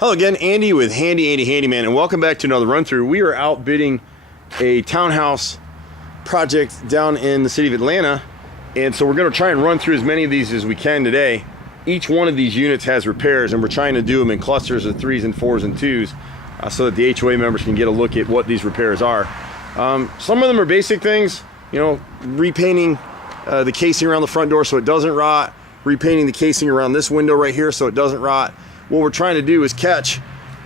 Hello again, Andy with Handy Andy Handyman, and welcome back to another run through. We are outbidding a townhouse project down in the city of Atlanta, and so we're going to try and run through as many of these as we can today. Each one of these units has repairs, and we're trying to do them in clusters of 3s and 4s and 2s so that the HOA members can get a look at what these repairs are. Some of them are basic things, you know, repainting the casing around the front door so it doesn't rot, repainting the casing around this window right here so it doesn't rot. What we're trying to do is catch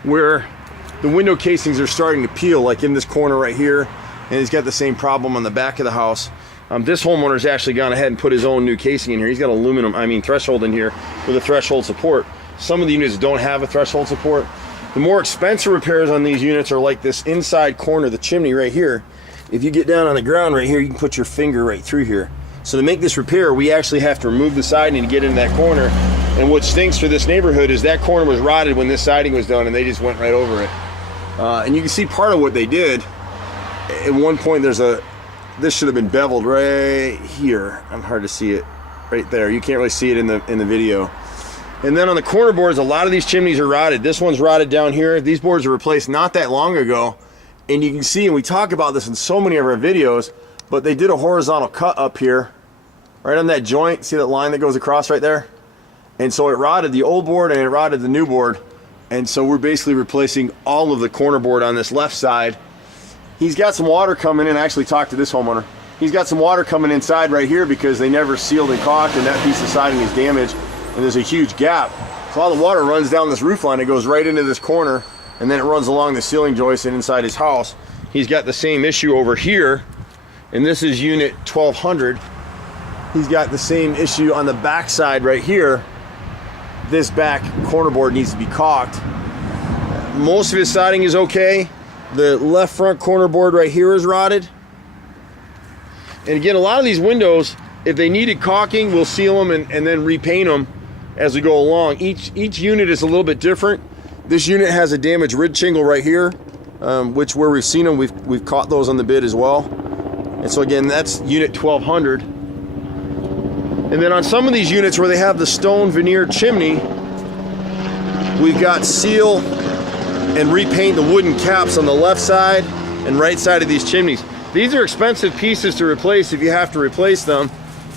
where the window casings are starting to peel, like in this corner right here, and he's got the same problem on the back of the house. This homeowner's actually gone ahead and put his own new casing in here. He's got threshold in here with a threshold support. Some of the units don't have a threshold support. The more expensive repairs on these units are like this inside corner, the chimney right here. If you get down on the ground right here, you can put your finger right through here. So to make this repair, we actually have to remove the siding to get into that corner. And what stinks for this neighborhood is that corner was rotted when this siding was done, and they just went right over it. And you can see part of what they did. At one point, this should have been beveled right here. I'm hard to see it right there. You can't really see it in the video. And then on the corner boards, a lot of these chimneys are rotted. This one's rotted down here. These boards were replaced not that long ago. And you can see, and we talk about this in so many of our videos, but they did a horizontal cut up here, right on that joint. See that line that goes across right there? And so it rotted the old board and it rotted the new board. And so we're basically replacing all of the corner board on this left side. He's got some water coming in. I actually talked to this homeowner. He's got some water coming inside right here because they never sealed and caulked, and that piece of siding is damaged, and there's a huge gap. So all the water runs down this roof line. It goes right into this corner, and then it runs along the ceiling joist and inside his house. He's got the same issue over here, and this is unit 1200. He's got the same issue on the back side right here. This back corner board needs to be caulked. Most of his siding is okay. The left front corner board right here is rotted. And again, a lot of these windows, if they needed caulking, we'll seal them and then repaint them as we go along. Each unit is a little bit different. This unit has a damaged ridge shingle right here, which where we've seen them, we've caught those on the bid as well. And so again, that's unit 1200. And then on some of these units where they have the stone veneer chimney, we've got seal and repaint the wooden caps on the left side and right side of these chimneys. These are expensive pieces to replace if you have to replace them.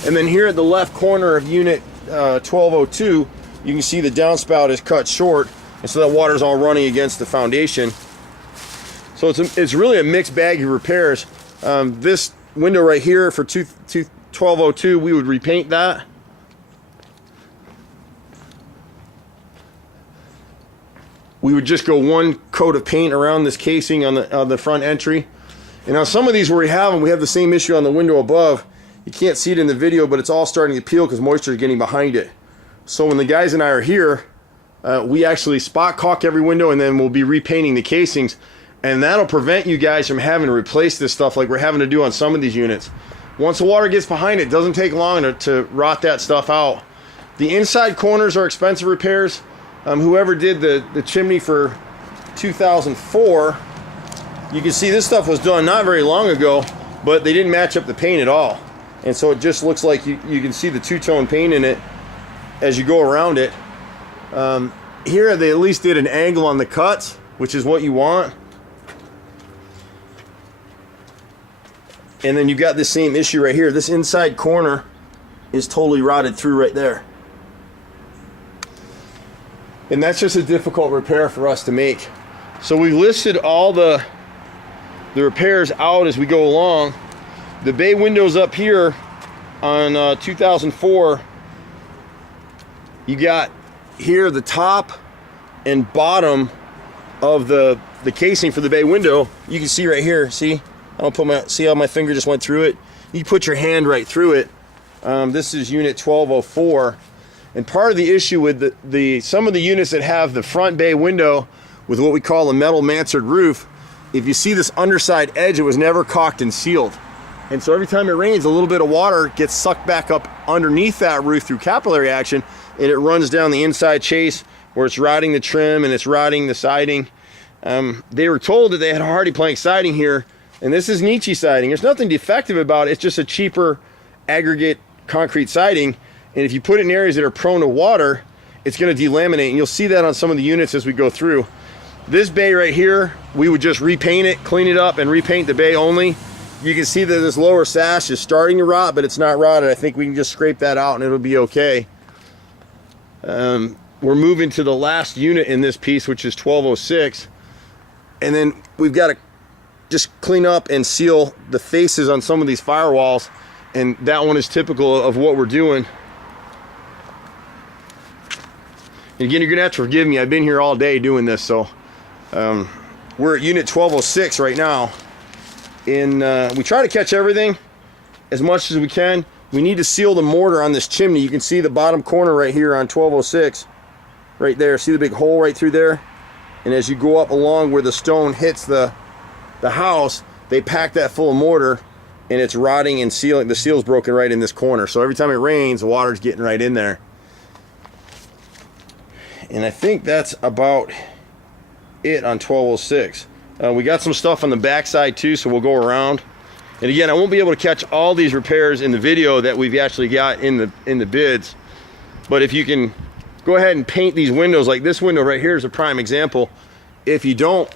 And then here at the left corner of unit 1202, you can see the downspout is cut short, and so that water's all running against the foundation. So it's really a mixed bag of repairs. This window right here for 1202, we would repaint that. We would just go one coat of paint around this casing on the front entry. And on some of these where we have the same issue on the window above. You can't see it in the video, but it's all starting to peel because moisture is getting behind it. So when the guys and I are here, we actually spot caulk every window, and then we'll be repainting the casings. And that'll prevent you guys from having to replace this stuff like we're having to do on some of these units. Once the water gets behind it, doesn't take long to rot that stuff out. The inside corners are expensive repairs. Whoever did the chimney for 2004, you can see this stuff was done not very long ago, but they didn't match up the paint at all. And so it just looks like you can see the two-tone paint in it as you go around it. Here they at least did an angle on the cuts, which is what you want. And then you've got this same issue right here. This inside corner is totally rotted through right there. And that's just a difficult repair for us to make. So we listed all the repairs out as we go along. The bay windows up here on 2004, you got here the top and bottom of the casing for the bay window. You can see right here, see? See how my finger just went through it? You put your hand right through it. This is unit 1204. And part of the issue with some of the units that have the front bay window with what we call a metal mansard roof, if you see this underside edge, it was never caulked and sealed. And so every time it rains, a little bit of water gets sucked back up underneath that roof through capillary action, and it runs down the inside chase where it's rotting the trim and it's rotting the siding. They were told that they had hardy plank siding here, and this is Nietzsche siding. There's nothing defective about it. It's just a cheaper aggregate concrete siding. And if you put it in areas that are prone to water, it's going to delaminate, and you'll see that on some of the units as we go through. This bay right here, we would just repaint it, clean it up, and repaint the bay only. You can see that this lower sash is starting to rot, but it's not rotted. I think we can just scrape that out and it'll be okay. We're moving to the last unit in this piece, which is 1206. And then we've got to just clean up and seal the faces on some of these firewalls. And that one is typical of what we're doing. And again, you're gonna have to forgive me. I've been here all day doing this, so we're at unit 1206 right now. And we try to catch everything as much as we can. We need to seal the mortar on this chimney. You can see the bottom corner right here on 1206, right there. See the big hole right through there? And as you go up along where the stone hits the house, they pack that full of mortar, and it's rotting and sealing. The seal's broken right in this corner. So every time it rains, the water's getting right in there. And I think that's about it on 1206. We got some stuff on the backside too, so we'll go around. And again, I won't be able to catch all these repairs in the video that we've actually got in the bids. But if you can go ahead and paint these windows, like this window right here is a prime example. If you don't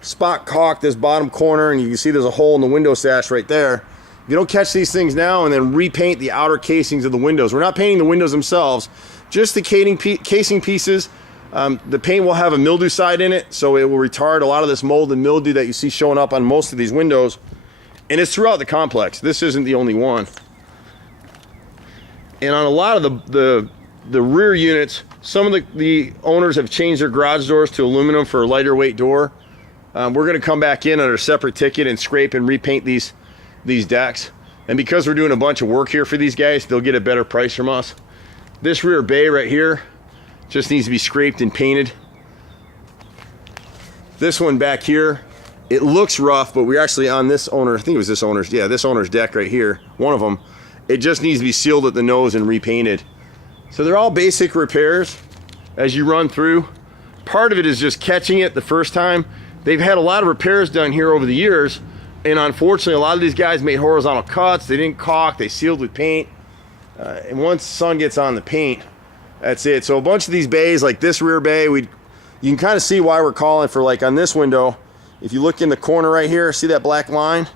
spot caulk this bottom corner, and you can see there's a hole in the window sash right there. If you don't catch these things now and then repaint the outer casings of the windows. We're not painting the windows themselves, just the casing pieces. The paint will have a mildew side in it, so it will retard a lot of this mold and mildew that you see showing up on most of these windows. And it's throughout the complex. This isn't the only one. And on a lot of the rear units, some of the owners have changed their garage doors to aluminum for a lighter weight door. We're going to come back in under a separate ticket and scrape and repaint these decks. And because we're doing a bunch of work here for these guys, they'll get a better price from us. This rear bay right here just needs to be scraped and painted. This one back here, it looks rough, but we're actually on this owner, I think it was this owner's, yeah, this owner's deck right here, one of them. It just needs to be sealed at the nose and repainted. So they're all basic repairs as you run through. Part of it is just catching it the first time. They've had a lot of repairs done here over the years, and unfortunately a lot of these guys made horizontal cuts. They didn't caulk, they sealed with paint. And once the sun gets on the paint, that's it. So a bunch of these bays, like this rear bay, you can kind of see why we're calling for, like on this window, if you look in the corner right here, see that black line?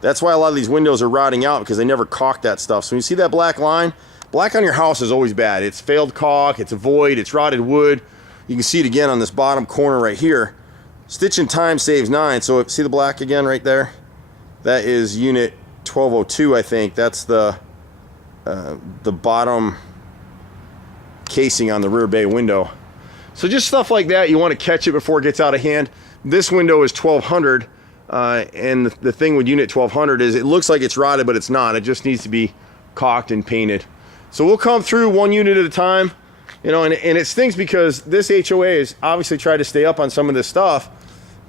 That's why a lot of these windows are rotting out, because they never caulked that stuff. So when you see that black line, black on your house is always bad. It's failed caulk, it's a void, it's rotted wood. You can see it again on this bottom corner right here. Stitching time saves 9. So see the black again right there? That is unit 1202, I think. That's the bottom casing on the rear bay window. So just stuff like that, you want to catch it before it gets out of hand. This window is 1200, and the thing with unit 1200 is it looks like it's rotted, but it's not. It just needs to be caulked and painted. So we'll come through one unit at a time, you know, and it stinks because this HOA has obviously tried to stay up on some of this stuff,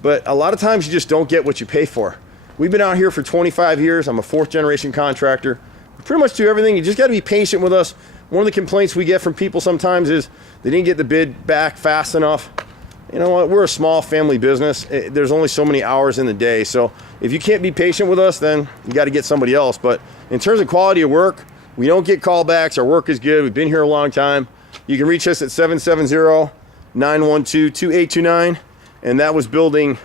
but a lot of times you just don't get what you pay for. We've been out here for 25 years. I'm a 4th generation contractor. We pretty much do everything. You just got to be patient with us. One of the complaints we get from people sometimes is they didn't get the bid back fast enough. You know what? We're a small family business. There's only so many hours in the day. So if you can't be patient with us, then you got to get somebody else. But in terms of quality of work, we don't get callbacks. Our work is good. We've been here a long time. You can reach us at 770-912-2829. And that was building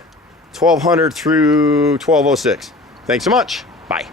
1200 through 1206. Thanks so much. Bye.